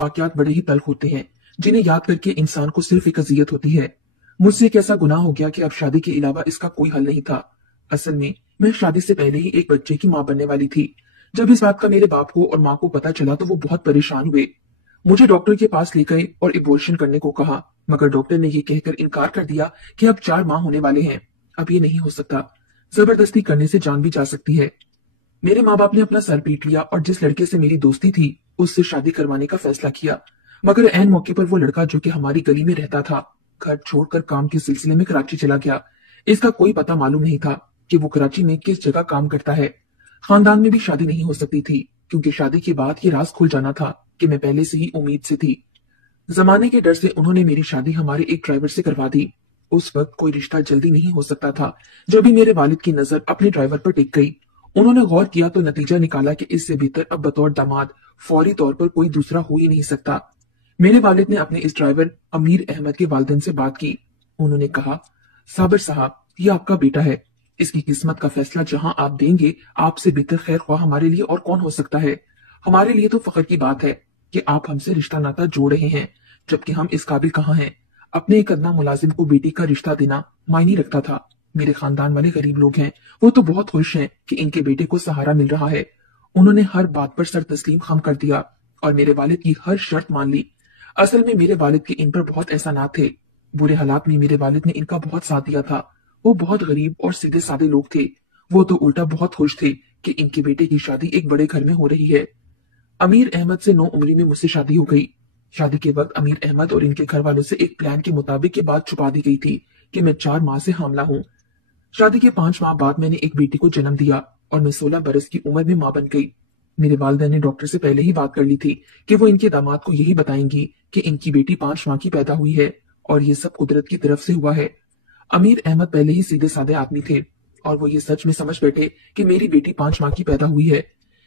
वाकयात बड़े ही तल्ख होते हैं, जिन्हें याद करके इंसान को सिर्फ एक अजियत होती है। मुझसे एक ऐसा गुनाह हो गया कि अब शादी के अलावा इसका कोई हल नहीं था। असल में मैं शादी से पहले ही एक बच्चे की मां बनने वाली थी। जब इस बात का मेरे बाप को और माँ को पता चला तो वो बहुत परेशान हुए। मुझे डॉक्टर के पास ले गए और एबॉर्शन करने को कहा, मगर डॉक्टर ने ये कहकर इनकार कर दिया कि अब 4 माह होने वाले हैं, अब ये नहीं हो सकता। जबरदस्ती करने से जान भी जा सकती है। मेरे माँ बाप ने अपना सर पीट लिया और जिस लड़के से मेरी दोस्ती थी उससे शादी करवाने का फैसला किया। मगर ऐन मौके पर वो लड़का जो कि हमारी गली में रहता था, घर छोड़कर काम के सिलसिले में कराची चला गया। इसका कोई पता मालूम नहीं था कि वो कराची में किस जगह काम करता है। खानदान में भी शादी नहीं हो सकती थी, क्योंकि शादी के बाद ये राज खुल जाना था कि मैं पहले से ही उम्मीद से थी। जमाने के डर से उन्होंने मेरी शादी हमारे एक ड्राइवर से करवा दी। उस वक्त कोई रिश्ता जल्दी नहीं हो सकता था। जब भी मेरे वालिद की नजर अपने ड्राइवर पर टिक गई, उन्होंने गौर किया तो नतीजा निकाला कि इससे बेहतर अब बतौर दामाद फौरी तौर पर कोई दूसरा हो ही नहीं सकता। मेरे वालिद ने अपने इस ड्राइवर अमीर अहमद के वालिदैन से बात की। उन्होंने कहा, साबिर साहब, ये आपका बेटा है। इसकी किस्मत का फैसला जहां आप देंगे, आपसे बेहतर खैर ख्वाह हमारे लिए और कौन हो सकता है। हमारे लिए तो फख्र की बात है कि आप हमसे रिश्ता नाता जोड़ रहे हैं, जबकि हम इस काबिल कहाँ हैं। अपने एक अदना मुलाजिम को बेटी का रिश्ता देना मायने रखता था। मेरे खानदान वाले गरीब लोग हैं, वो तो बहुत खुश हैं कि इनके बेटे को सहारा मिल रहा है। उन्होंने हर बात पर सर तस्लीम खम कर दिया और मेरे वालिद की हर शर्त मान ली। असल में मेरे वालिद के इन पर बहुत एहसानात थे। बुरे हालात में मेरे वालिद ने इनका बहुत साथ दिया था। वो बहुत गरीब और सीधे साधे लोग थे। वो तो उल्टा बहुत खुश थे कि इनके बेटे की शादी एक बड़े घर में हो रही है। अमीर अहमद से 9 उम्री में मुझसे शादी हो गई। शादी के वक्त अमीर अहमद और इनके घर वालों से एक प्लान के मुताबिक ये बात छुपा दी गई थी कि मैं 4 माह से हामला हूँ। शादी के 5 माह बाद मैंने एक बेटी को जन्म दिया और मैं 16 बरस की उम्र में मां बन गई। मेरे वालिदैन ने डॉक्टर से पहले ही बात कर ली थी कि वो इनके दामाद को यही बताएंगी कि इनकी बेटी 5 माह की पैदा हुई है और ये सब कुदरत की तरफ से हुआ है। अमीर अहमद पहले ही सीधे साधे आदमी थे और वो ये सच में समझ बैठे कि मेरी बेटी 5 माह की पैदा हुई है।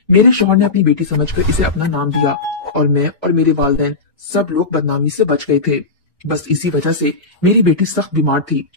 मेरे शौहर ने अपनी बेटी समझकर इसे अपना नाम दिया और मैं और मेरे वालिदैन सब लोग बदनामी से बच गए थे। बस इसी वजह से मेरी बेटी सख्त बीमार थी,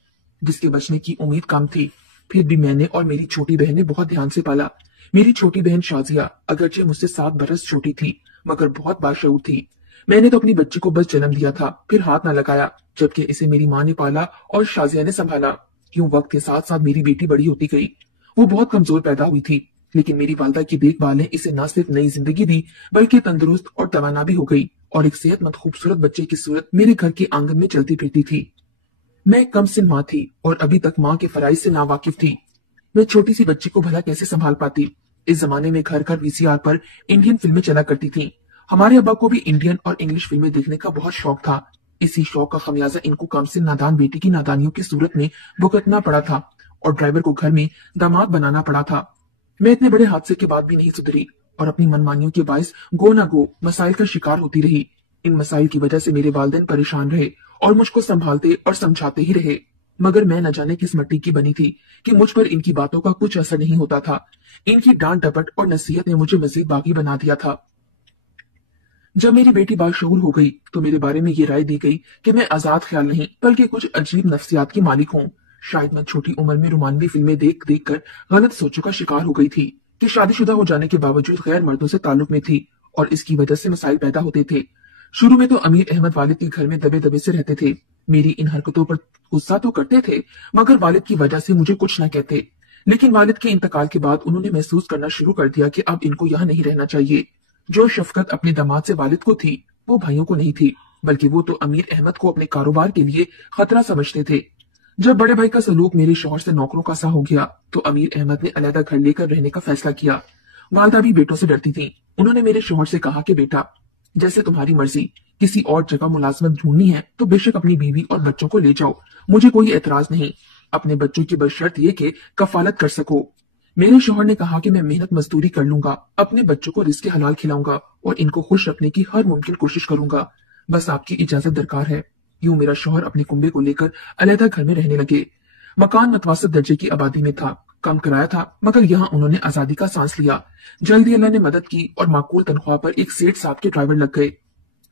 जिसके बचने की उम्मीद कम थी। फिर भी मैंने और मेरी छोटी बहन ने बहुत ध्यान से पाला। मेरी छोटी बहन शाजिया अगरचे मुझसे 7 बरस छोटी थी, मगर बहुत बाशऊर थी। मैंने तो अपनी बच्ची को बस जन्म दिया था, फिर हाथ न लगाया, जबकि इसे मेरी माँ ने पाला और शाजिया ने संभाला। यूं वक्त के साथ साथ मेरी बेटी बड़ी होती गई। वो बहुत कमजोर पैदा हुई थी, लेकिन मेरी वालदा की देखभाल ने इसे न सिर्फ नई जिंदगी दी, बल्कि तंदुरुस्त और तवाना भी हो गई और एक सेहतमंद खूबसूरत बच्चे की सूरत मेरे घर के आंगन में चलती फिरती थी। मैं कम सिन माँ थी और अभी तक माँ के फराइज से नावाकिफ थी। मैं छोटी सी बच्ची को भला कैसे संभाल पाती। इस जमाने में घर घर वीसीआर पर इंडियन फिल्में चला करती थीं। हमारे अब्बा को भी इंडियन और इंग्लिश फिल्में देखने का बहुत शौक था। इसी शौक का खमियाजा इनको कम सिन नादान बेटी की नादानियों की सूरत में भुगतना पड़ा था और ड्राइवर को घर में दामाद बनाना पड़ा था। मैं इतने बड़े हादसे के बाद भी नहीं सुधरी और अपनी मनमानियों के बायस गो ना गो मसाइल का शिकार होती रही। इन मसाइल की वजह से मेरे वालिदैन परेशान रहे और मुझको संभालते और समझाते ही रहे, मगर मैं न जाने किस मिट्टी की बनी थी कि मुझ पर इनकी बातों का कुछ असर नहीं होता था। इनकी डांट डपट और नसीहत ने मुझे मजीद बागी बना दिया था। जब मेरी बेटी बाशऊर हो गई तो मेरे बारे में ये राय दी गई कि मैं आजाद ख्याल नहीं बल्कि कुछ अजीब नफ्सियात की मालिक हूँ। शायद मैं छोटी उम्र में रोमानवी फिल्में देख देख कर गलत सोचों का शिकार हो गई थी कि शादीशुदा हो जाने के बावजूद गैर मर्दों से ताल्लुक में थी और इसकी वजह से मसाइल पैदा होते थे। शुरू में तो अमीर अहमद वालिद के घर में दबे दबे से रहते थे। मेरी इन हरकतों पर गुस्सा तो करते थे, मगर वालिद की वजह से मुझे कुछ न कहते। लेकिन वालिद के इंतकाल के बाद उन्होंने महसूस करना शुरू कर दिया कि अब इनको यहाँ नहीं रहना चाहिए। जो शफकत अपने दामाद से वालिद को थी, वो भाइयों को नहीं थी, बल्कि वो तो अमीर अहमद को अपने कारोबार के लिए खतरा समझते थे। जब बड़े भाई का सलूक मेरे शौहर से नौकरों का सा हो गया तो अमीर अहमद ने अलहदा घर लेकर रहने का फैसला किया। वालदा भी बेटों से डरती थी। उन्होंने मेरे शौहर से कहा कि बेटा, जैसे तुम्हारी मर्जी, किसी और जगह मुलाजमत ढूंढनी है तो बेशक अपनी बीवी और बच्चों को ले जाओ, मुझे कोई एतराज नहीं। अपने बच्चों की बशर्त ये कि कफालत कर सको। मेरे शौहर ने कहा कि मैं मेहनत मजदूरी कर लूंगा, अपने बच्चों को रिज़्क़ हलाल खिलाऊंगा और इनको खुश रखने की हर मुमकिन कोशिश करूंगा। बस आपकी इजाजत दरकार है। यूं मेरा शौहर अपने कुंबे को लेकर अलहदा घर में रहने लगे। मकान मतवासत दर्जे की आबादी में था, कम किराया था, मगर यहाँ उन्होंने आजादी का सांस लिया। जल्दी अल्लाह ने मदद की और माकूल तनख्वाह पर एक सेठ साहब के ड्राइवर लग गए।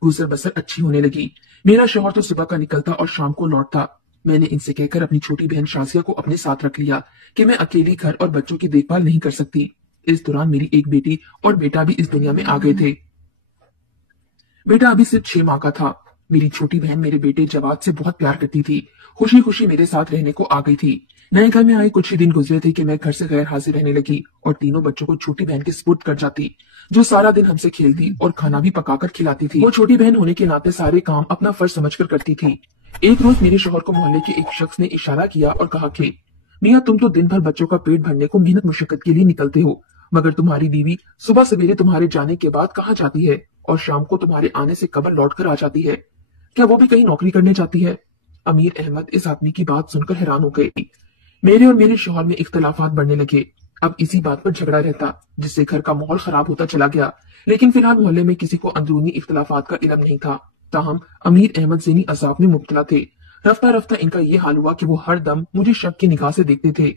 गुजर बसर अच्छी होने लगी। मेरा शौहर तो सुबह का निकलता और शाम को लौटता। मैंने इनसे कहकर अपनी छोटी बहन शाजिया को अपने साथ रख लिया कि मैं अकेली घर और बच्चों की देखभाल नहीं कर सकती। इस दौरान मेरी एक बेटी और बेटा भी इस दुनिया में आ गए थे। बेटा अभी सिर्फ 6 माह का था। मेरी छोटी बहन मेरे बेटे जवाद से बहुत प्यार करती थी, खुशी खुशी मेरे साथ रहने को आ गई थी। नए घर में आए कुछ ही दिन गुजरे थे कि मैं घर से गैर हाजिर रहने लगी और तीनों बच्चों को छोटी बहन के सुपुर्द कर जाती, जो सारा दिन हमसे खेलती और खाना भी पकाकर खिलाती थी। वो छोटी बहन होने के नाते सारे काम अपना फर्ज समझकर करती थी। एक रोज मेरे शौहर को मोहल्ले के एक शख्स ने इशारा किया और कहा कि मियाँ, तुम तो दिन भर बच्चों का पेट भरने को मेहनत मुशक्कत के लिए निकलते हो, मगर तुम्हारी बीवी सुबह सवेरे तुम्हारे जाने के बाद कहाँ जाती है और शाम को तुम्हारे आने से कबर लौट कर आ जाती है? क्या वो भी कहीं नौकरी करने जाती है? अमीर अहमद इस आदमी की बात सुनकर हैरान हो गए। मेरे और मेरे शौहर में इख्तलाफात बढ़ने लगे। अब इसी बात पर झगड़ा रहता, जिससे घर का माहौल खराब होता चला गया। लेकिन फिलहाल मोहल्ले में किसी को अंदरूनी इख्तलाफात का इल्म नहीं था। ताहम अमीर अहमद ज़हनी अजाब में मुब्तला थे। रफ्ता रफ्ता इनका ये हाल हुआ कि वो हर दम मुझे शक की निगाह से देखते थे।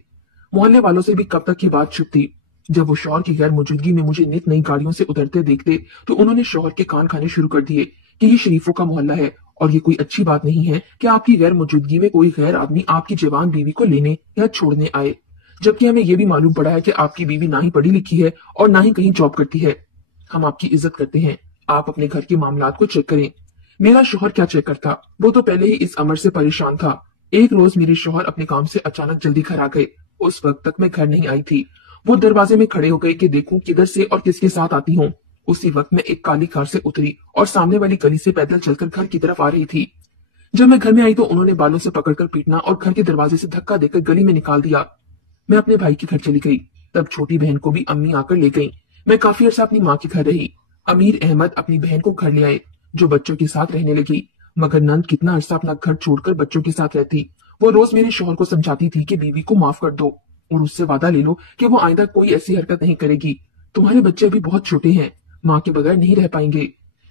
मोहल्ले वालों से भी कब तक की बात छुप थी। जब वो शौहर की गैर मौजूदगी में मुझे नित नई गाड़ियों से उतरते देखते तो उन्होंने शौहर के कान खाने शुरू कर दिए कि ये शरीफों का मोहल्ला है और ये कोई अच्छी बात नहीं है कि आपकी गैर मौजूदगी में कोई गैर आदमी आपकी जवान बीवी को लेने या छोड़ने आए, जबकि हमें यह भी मालूम पड़ा है कि आपकी बीवी ना ही पढ़ी लिखी है और ना ही कहीं जॉब करती है। हम आपकी इज्जत करते हैं, आप अपने घर के मामलात को चेक करें। मेरा शौहर क्या चेक करता, वो तो पहले ही इस अमर से परेशान था। एक रोज मेरे शौहर अपने काम से अचानक जल्दी घर आ गए। उस वक्त तक मैं घर नहीं आई थी। वो दरवाजे में खड़े हो गए कि देखूं किधर से और किसके साथ आती हूँ। उसी वक्त मैं एक काली कार से उतरी और सामने वाली गली से पैदल चलकर घर की तरफ आ रही थी। जब मैं घर में आई तो उन्होंने बालों से पकड़कर पीटना और घर के दरवाजे से धक्का देकर गली में निकाल दिया। मैं अपने भाई के घर चली गई। तब छोटी बहन को भी अम्मी आकर ले गई। मैं काफी अर्सा अपनी माँ के घर रही। अमीर अहमद अपनी बहन को घर ले आए, जो बच्चों के साथ रहने लगी। मगर नंद कितना अरसा अपना घर छोड़कर बच्चों के साथ रहती। वो रोज मेरे शौहर को समझाती थी कि बीवी को माफ कर दो और उससे वादा ले लो कि वो आइंदा कोई ऐसी हरकत नहीं करेगी। तुम्हारे बच्चे अभी बहुत छोटे हैं, माँ के बगैर नहीं रह पाएंगे।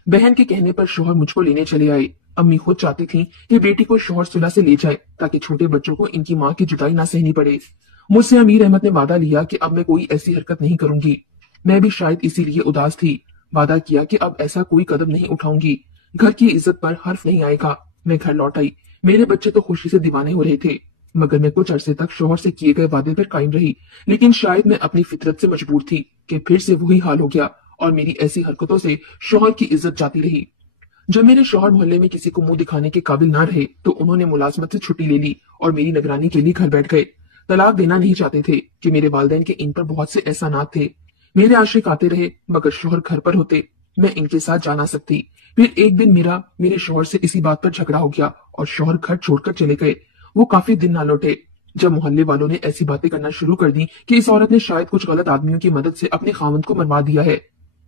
बहन के कहने पर शौहर मुझको लेने चले आए। अम्मी खुद चाहती थी कि बेटी को शौहर सुलह से ले जाए ताकि छोटे बच्चों को इनकी माँ की जुदाई ना सहनी पड़े। मुझसे अमीर अहमद ने वादा लिया कि अब मैं कोई ऐसी हरकत नहीं करूंगी। मैं भी शायद इसीलिए उदास थी। वादा किया कि अब ऐसा कोई कदम नहीं उठाऊंगी। घर की इज्जत पर हर्फ नहीं आएगा। मैं घर लौट आई। मेरे बच्चे तो खुशी से दीवाने हो रहे थे, मगर मैं कुछ अरसे तक शौहर से किए गए वादे पर कायम रही। लेकिन शायद मैं अपनी फितरत से मजबूर थी कि फिर से वही हाल हो गया और मेरी ऐसी हरकतों से शौहर की इज्जत जाती रही। जब मेरे शौहर मोहल्ले में किसी को मुंह दिखाने के काबिल ना रहे तो उन्होंने मुलाजमत से छुट्टी ले ली और मेरी निगरानी के लिए घर बैठ गए। तलाक देना नहीं चाहते थे कि मेरे वालिदैन के इन पर बहुत से एहसानात थे। मेरे आशिक आते रहे, मगर शौहर घर पर होते, मैं इनके साथ जा ना सकती। फिर एक दिन मेरा मेरे शौहर से इसी बात पर झगड़ा हो गया और शौहर घर छोड़कर चले गए। वो काफी दिन ना लौटे। जब मोहल्ले वालों ने ऐसी बातें करना शुरू कर दी कि इस औरत ने शायद कुछ गलत आदमियों की मदद से अपने खावंद को मरवा दिया है,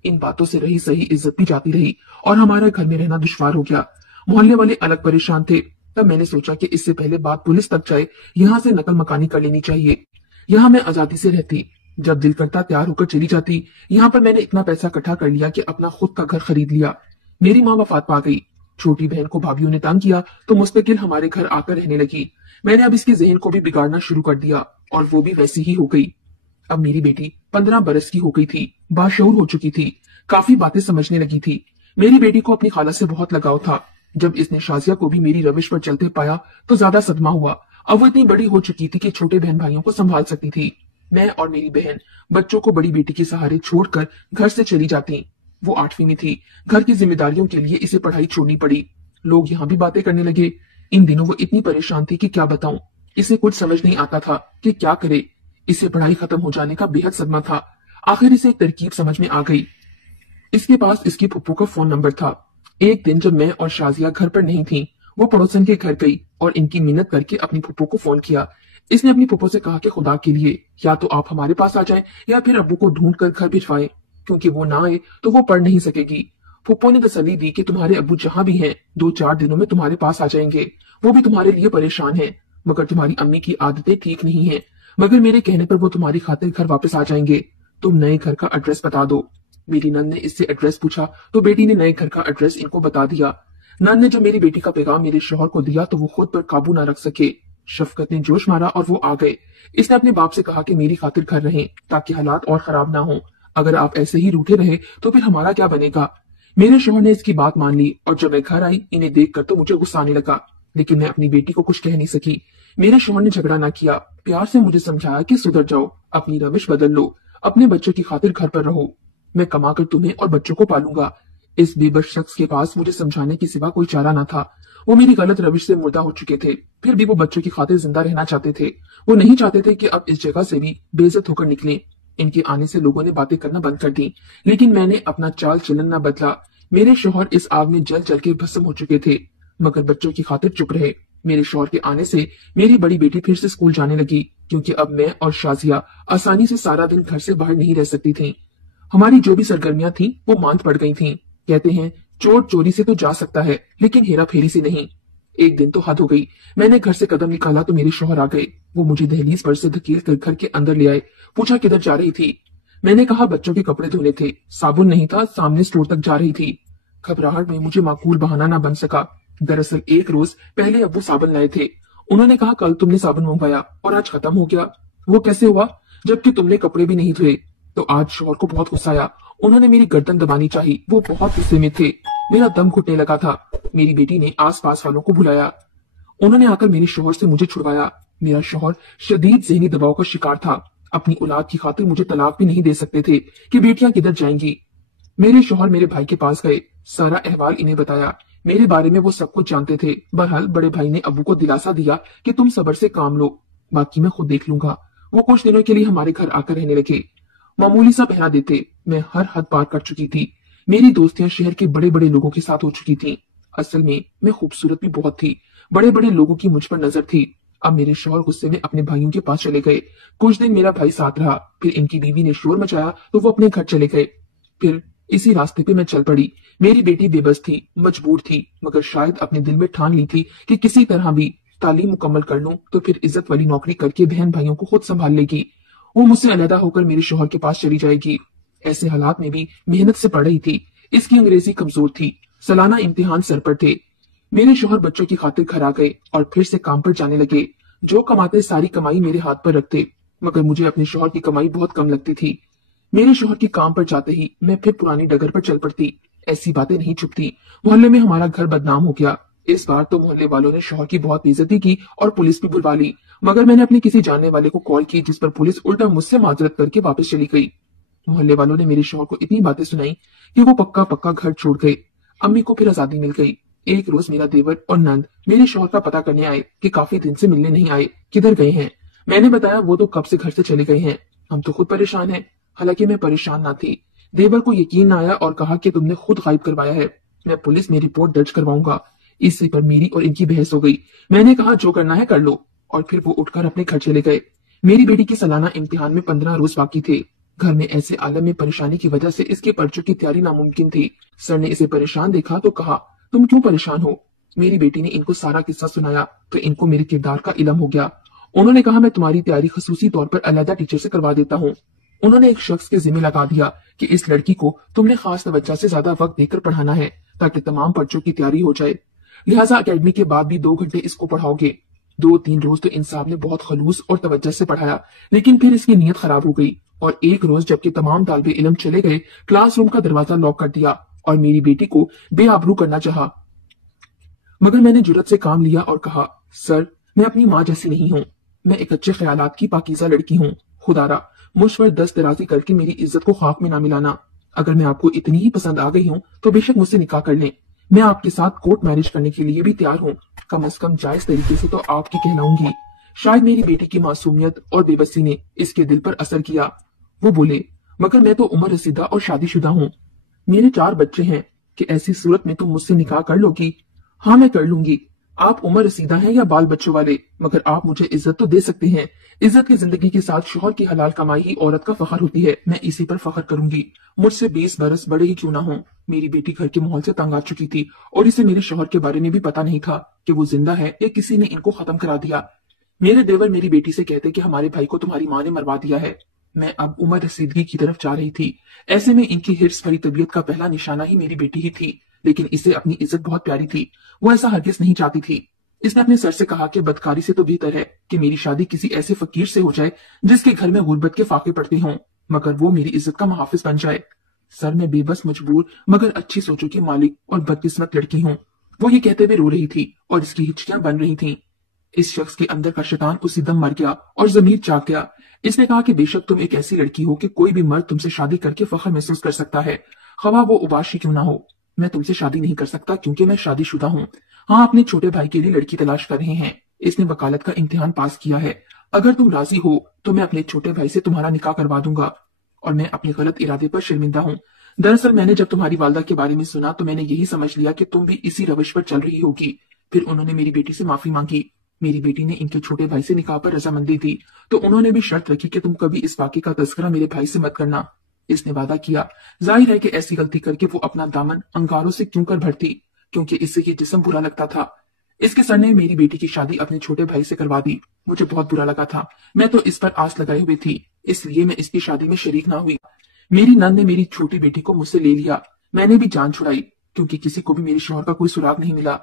इन बातों से रही सही इज्जत भी जाती रही और हमारा घर में रहना दुश्वार हो गया। मोहल्ले वाले अलग परेशान थे। तब मैंने सोचा कि इससे पहले बात पुलिस तक जाए, यहाँ से नकल मकानी कर लेनी चाहिए। यहाँ मैं आजादी से रहती, जब दिल करता तैयार होकर चली जाती। यहाँ पर मैंने इतना पैसा इकट्ठा कर लिया कि अपना खुद का घर खरीद लिया। मेरी माँ वफात पा गई। छोटी बहन को भाभीियों ने तंग किया तो मुस्तकिल हमारे घर आकर रहने लगी। मैंने अब इसके जहन को भी बिगाड़ना शुरू कर दिया और वो भी वैसी ही हो गई। अब मेरी बेटी 15 बरस की हो गई थी, बाशऊर हो चुकी थी, काफी बातें समझने लगी थी। मेरी बेटी को अपनी खाला से बहुत लगाव था। जब इसने शाजिया को भी मेरी रविश पर चलते पाया तो ज्यादा सदमा हुआ। अब वो इतनी बड़ी हो चुकी थी कि छोटे बहन भाइयों को संभाल सकती थी। मैं और मेरी बहन बच्चों को बड़ी बेटी के सहारे छोड़कर घर से चली जाती। वो 8वीं में थी। घर की जिम्मेदारियों के लिए इसे पढ़ाई छोड़नी पड़ी। लोग यहाँ भी बातें करने लगे। इन दिनों वो इतनी परेशान थी कि क्या बताऊं। इसे कुछ समझ नहीं आता था कि क्या करे। इसे पढ़ाई खत्म हो जाने का बेहद सदमा था। आखिर इसे एक तरकीब समझ में आ गई। इसके पास इसकी फुप्पो का फोन नंबर था। एक दिन जब मैं और शाजिया घर पर नहीं थी, वो पड़ोसन के घर गई और इनकी मिन्नत करके अपनी फुप्पो को फोन किया। इसने अपनी फुप्पो से कहा कि खुदा के लिए या तो आप हमारे पास आ जाएं या फिर अब्बू को ढूंढ कर घर भिजवाएं, क्योंकि वो ना आए तो वो पढ़ नहीं सकेगी। फुप्पो ने तसल्ली दी कि तुम्हारे अब्बू जहां भी हैं 2-4 दिनों में तुम्हारे पास आ जाएंगे। वो भी तुम्हारे लिए परेशान है, मगर तुम्हारी अम्मी की आदतें ठीक नहीं है। मगर मेरे कहने पर वो तुम्हारी खातिर घर वापस आ जाएंगे। तुम नए घर का एड्रेस बता दो। मेरी नंद ने इससे एड्रेस पूछा तो बेटी ने नए घर का एड्रेस इनको बता दिया। नंद ने जब मेरी बेटी का पैगाम मेरे शौहर को दिया तो वो खुद पर काबू ना रख सके। शफकत ने जोश मारा और वो आ गए। इसने अपने बाप से कहा कि मेरी खातिर घर रहें ताकि हालात और खराब ना हो। अगर आप ऐसे ही रूठे रहे तो फिर हमारा क्या बनेगा। मेरे शौहर ने इसकी बात मान ली और जब मैं घर आई इन्हें देखकर तो मुझे गुस्सा आने लगा, लेकिन मैं अपनी बेटी को कुछ कह नहीं सकी। मेरे शौहर ने झगड़ा ना किया, प्यार से मुझे समझाया कि सुधर जाओ, अपनी रविश बदल लो, अपने बच्चों की खातिर घर पर रहो। मैं कमाकर तुम्हें और बच्चों को पालूंगा। इस बेबस शख्स के पास मुझे समझाने के सिवा कोई चारा न था। वो मेरी गलत रविश से मुर्दा हो चुके थे, फिर भी वो बच्चों की खातिर जिंदा रहना चाहते थे। वो नहीं चाहते थे कि अब इस जगह से भी बेइज्जत होकर निकले। इनके आने से लोगों ने बातें करना बंद कर दी, लेकिन मैंने अपना चाल चलन न बदला। मेरे शौहर इस आग में जल जल के भस्म हो चुके थे, मगर बच्चों की खातिर चुप रहे। मेरे शौहर के आने से मेरी बड़ी बेटी फिर से स्कूल जाने लगी, क्योंकि अब मैं और शाजिया आसानी से सारा दिन घर से बाहर नहीं रह सकती थीं। हमारी जो भी सरगर्मियां थीं वो मांद पड़ गई थीं। कहते हैं चोर चोरी से तो जा सकता है, लेकिन हेरा फेरी से नहीं। एक दिन तो हद हो गई। मैंने घर से कदम निकाला तो मेरे शौहर आ गए। वो मुझे दहलीज पर से धकेल कर घर के अंदर ले आए। पूछा किधर जा रही थी। मैंने कहा बच्चों के कपड़े धोने थे, साबुन नहीं था, सामने स्टोर तक जा रही थी। घबराहट में मुझे माकूल बहाना ना बन सका। दरअसल एक रोज पहले अब वो साबुन लाए थे। उन्होंने कहा कल तुमने साबुन मंगवाया और आज खत्म हो गया। वो कैसे हुआ जबकि तुमने कपड़े भी नहीं धोए। तो आज शौहर को बहुत गुस्सा आया। उन्होंने मेरी गर्दन दबानी चाही। वो बहुत गुस्से में थे। मेरा दम घुटने लगा था। मेरी बेटी ने आस पास वालों को बुलाया। उन्होंने आकर मेरे शौहर से मुझे छुड़वाया। मेरा शौहर शदीद ज़हनी दबाव का शिकार था। अपनी औलाद की खातिर मुझे तलाक भी नहीं दे सकते थे कि बेटियां किधर जाएंगी। मेरे शौहर मेरे भाई के पास गए, सारा अहवाल इन्हें बताया। मेरे बारे में वो सब कुछ जानते थे। बहरहाल बड़े भाई ने अब्बू को दिलासा दिया कि तुम सब्र से काम लो, बाकी मैं खुद देख लूंगा। वो कुछ दिनों के लिए हमारे घर आकर रहने लगे। मामूली सा पहरा देते। मैं हर हद पार कर चुकी थी। मेरी दोस्तियां शहर के बड़े बड़े लोगों के साथ हो चुकी थीं। असल में मैं खूबसूरत भी बहुत थी। बड़े बड़े लोगों की मुझ पर नजर थी। अब मेरे शौहर गुस्से में अपने भाइयों के पास चले गए। कुछ दिन मेरा भाई साथ रहा, फिर इनकी बीवी ने शोर मचाया तो वो अपने घर चले गए। फिर इसी रास्ते पे मैं चल पड़ी। मेरी बेटी बेबस थी, मजबूर थी, मगर शायद अपने दिल में ठान ली थी कि किसी तरह भी तालीम मुकम्मल कर लूं तो फिर इज्जत वाली नौकरी करके बहन भाइयों को खुद संभाल लेगी। वो मुझसे अलहदा होकर मेरे शौहर के पास चली जाएगी। ऐसे हालात में भी मेहनत से पढ़ रही थी। इसकी अंग्रेजी कमजोर थी। सालाना इम्तिहान सर पर थे। मेरे शौहर बच्चों की खातिर घर आ गए और फिर से काम पर जाने लगे। जो कमाते सारी कमाई मेरे हाथ पर रखते, मगर मुझे अपने शौहर की कमाई बहुत कम लगती थी। मेरे शौहर के काम पर जाते ही मैं फिर पुरानी डगर पर चल पड़ती। ऐसी बातें नहीं छुपती। मोहल्ले में हमारा घर बदनाम हो गया। इस बार तो मोहल्ले वालों ने शौहर की बहुत बेइज्जती की और पुलिस भी बुलवा ली, मगर मैंने अपने किसी जानने वाले को कॉल की, जिस पर पुलिस उल्टा मुझसे माजरत करके वापस चली गई। मोहल्ले वालों ने मेरे शौहर को इतनी बातें सुनाई कि वो पक्का पक्का घर छोड़ गए। अम्मी को फिर आजादी मिल गई। एक रोज मेरा देवर और नंद मेरे शौहर का पता करने आए कि काफी दिन से मिलने नहीं आए, किधर गए हैं। मैंने बताया वो तो कब से घर से चले गए हैं। हम तो खुद परेशान हैं। हालांकि मैं परेशान ना थी। देवर को यकीन न आया और कहा कि तुमने खुद गायब करवाया है। मैं पुलिस में रिपोर्ट दर्ज करवाऊंगा। इसी पर मेरी और इनकी बहस हो गई। मैंने कहा जो करना है कर लो, और फिर वो उठकर अपने घर चले गए। मेरी बेटी के सालाना इम्तिहान में 15 रोज बाकी थे। घर में ऐसे आलम में परेशानी की वजह से इसके पर्चों की तैयारी नामुमकिन थी। सर ने इसे परेशान देखा तो कहा तुम क्यों परेशान हो। मेरी बेटी ने इनको सारा किस्सा सुनाया तो इनको मेरे किरदार का इल्म हो गया। उन्होंने कहा मैं तुम्हारी तैयारी खसूसी तौर पर अलहदा टीचर से करवा देता हूँ। उन्होंने एक शख्स के जिम्मे लगा दिया कि इस लड़की को तुमने खास तवज्जो से ज्यादा वक्त देकर पढ़ाना है ताकि तमाम पर्चों की तैयारी हो जाए। लिहाजा अकेडमी के बाद भी 2 घंटे इसको पढ़ाओगे। 2-3 रोज तो इंसाफ ने बहुत खलूस और तवज्जो से पढ़ाया, लेकिन फिर इसकी नीयत खराब हो गई और एक रोज जबकि तमाम तालिबे इल्म चले गए, क्लासरूम का दरवाजा लॉक कर दिया और मेरी बेटी को बेआबरू करना चाहा। मगर मैंने जुर्रत से काम लिया और कहा सर मैं अपनी माँ जैसी नहीं हूँ। मैं एक अच्छे ख्यालात की पाकीज़ा लड़की हूँ। खुदारा मुझ पर दस्त दराजी करके मेरी इज्जत को खाक में ना मिलाना। अगर मैं आपको इतनी ही पसंद आ गई हूँ तो बेशक मुझसे निकाह कर लें। मैं आपके साथ कोर्ट मैरिज करने के लिए भी तैयार हूँ। कम अज कम जायज तरीके से तो आपकी कहलाऊंगी। शायद मेरी बेटी की मासूमियत और बेबसी ने इसके दिल पर असर किया। वो बोले मगर मैं तो उम्र रसीदा और शादीशुदा हूँ। मेरे 4 बच्चे हैं कि ऐसी सूरत में तुम मुझसे निकाह कर लोगी। हाँ मैं कर लूंगी। आप उम्र रसीदा हैं या बाल बच्चों वाले, मगर आप मुझे इज्जत तो दे सकते हैं। इज्जत की जिंदगी के साथ शौहर की हलाल कमाई ही औरत का फखर होती है। मैं इसी पर फखर करूंगी। मुझसे 20 बरस बड़े ही क्यों ना हो। मेरी बेटी घर के माहौल से तंग आ चुकी थी और इसे मेरे शौहर के बारे में भी पता नहीं था कि वो जिंदा है या किसी ने इनको खत्म करा दिया। मेरे देवर मेरी बेटी से कहते कि हमारे भाई को तुम्हारी माँ ने मरवा दिया है। मैं अब उम्र रसीदगी की तरफ जा रही थी। ऐसे में इनकी हिर्स भरी तबीयत का पहला निशाना ही मेरी बेटी ही थी, लेकिन इसे अपनी इज्जत बहुत प्यारी थी। वो ऐसा हरगिज नहीं चाहती थी। इसने अपने सर से कहा कि बदकारी से तो बेहतर है कि मेरी शादी किसी ऐसे फकीर से हो जाए जिसके घर में गुर्बत के फाके पड़ते हों, मगर वो मेरी इज्जत का मुहाफिज बन जाए। सर मैं बेबस मजबूर मगर अच्छी सोचों की मालिक और बदकिस्मत लड़की हूँ। वो ये कहते हुए रो रही थी और इसकी हिचकियां बन रही थीं। इस शख्स के अंदर का शैतान उसी दम मर गया और जमीर जाग गया। इसने कहा कि बेशक तुम एक ऐसी लड़की हो कि कोई भी मर्द तुमसे शादी करके फख्र महसूस कर सकता है, खवा वो उबाशी क्यों ना हो। मैं तुमसे शादी नहीं कर सकता क्योंकि मैं शादीशुदा हूँ। हाँ, अपने छोटे भाई के लिए लड़की तलाश कर रहे हैं। इसने वकालत का इम्तिहान पास किया है। अगर तुम राजी हो तो मैं अपने छोटे भाई से तुम्हारा निकाह करवा दूंगा और मैं अपने गलत इरादे पर शर्मिंदा हूँ। दरअसल मैंने जब तुम्हारी वालदा के बारे में सुना तो मैंने यही समझ लिया कि तुम भी इसी रवश पर चल रही होगी। फिर उन्होंने मेरी बेटी से माफी मांगी। मेरी बेटी ने इनके छोटे भाई से निकाह पर रजामंदी दी तो उन्होंने भी शर्त रखी कि तुम कभी इस वाक़े का तज़किरा मेरे भाई से मत करना। इसने वादा किया। जाहिर है कि ऐसी गलती करके वो अपना दामन अंगारों से क्यों कर भरती, क्योंकि इससे ये जिस्म बुरा लगता था। इसके सर ने मेरी बेटी की शादी अपने छोटे भाई से करवा दी। मुझे बहुत बुरा लगा था। मैं तो इस पर आस लगाए हुए थी, इसलिए मैं इसकी शादी में शरीक ना हुई। मेरी नंद ने मेरी छोटी बेटी को मुझसे ले लिया। मैंने भी जान छुड़ाई क्योंकि किसी को भी मेरे शौहर का कोई सुराग नहीं मिला।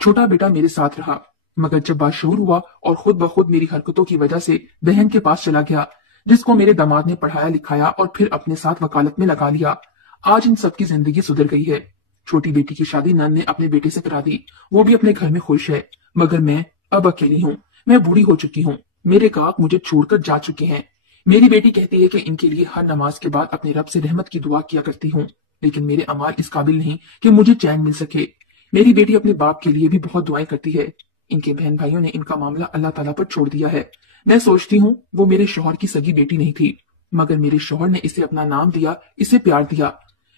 छोटा बेटा मेरे साथ रहा, मगर जब बाशऊर हुआ और खुद ब खुद मेरी हरकतों की वजह से बहन के पास चला गया, जिसको मेरे दामाद ने पढ़ाया लिखाया और फिर अपने साथ वकालत में लगा लिया। आज इन सबकी जिंदगी सुधर गई है। छोटी बेटी की शादी नंद ने अपने बेटे से करा दी। वो भी अपने घर में खुश है, मगर मैं अब अकेली हूँ। मैं बूढ़ी हो चुकी हूँ। मेरे काक मुझे छोड़कर जा चुके हैं। मेरी बेटी कहती है कि इनके लिए हर नमाज के बाद अपने रब से रहमत की दुआ किया करती हूँ, लेकिन मेरे अमाल इस काबिल नहीं कि मुझे चैन मिल सके। मेरी बेटी अपने बाप के लिए भी बहुत दुआएं करती है। इनके बहन भाइयों ने इनका मामला अल्लाह ताला पर छोड़ दिया है। मैं सोचती हूँ वो मेरे शौहर की सगी बेटी नहीं थी, मगर मेरे शौहर ने इसे अपना नाम दिया, इसे प्यार दिया।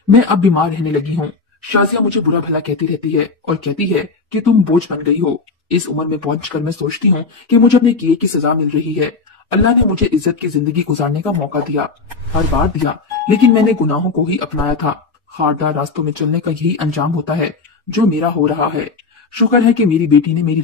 मैं अब बीमार रहने लगी हूँ। शाजिया मुझे बुरा भला कहती रहती है और कहती है कि तुम बोझ बन गई हो। इस उम्र में पहुंचकर मैं सोचती हूँ कि मुझे अपने किए की सजा मिल रही है। अल्लाह ने मुझे इज्जत की जिंदगी गुजारने का मौका दिया, हर बार दिया, लेकिन मैंने गुनाहों को ही अपनाया था। खारदार रास्तों में चलने का यही अंजाम होता है जो मेरा हो रहा है। शुक्र है कि मेरी बेटी ने मेरी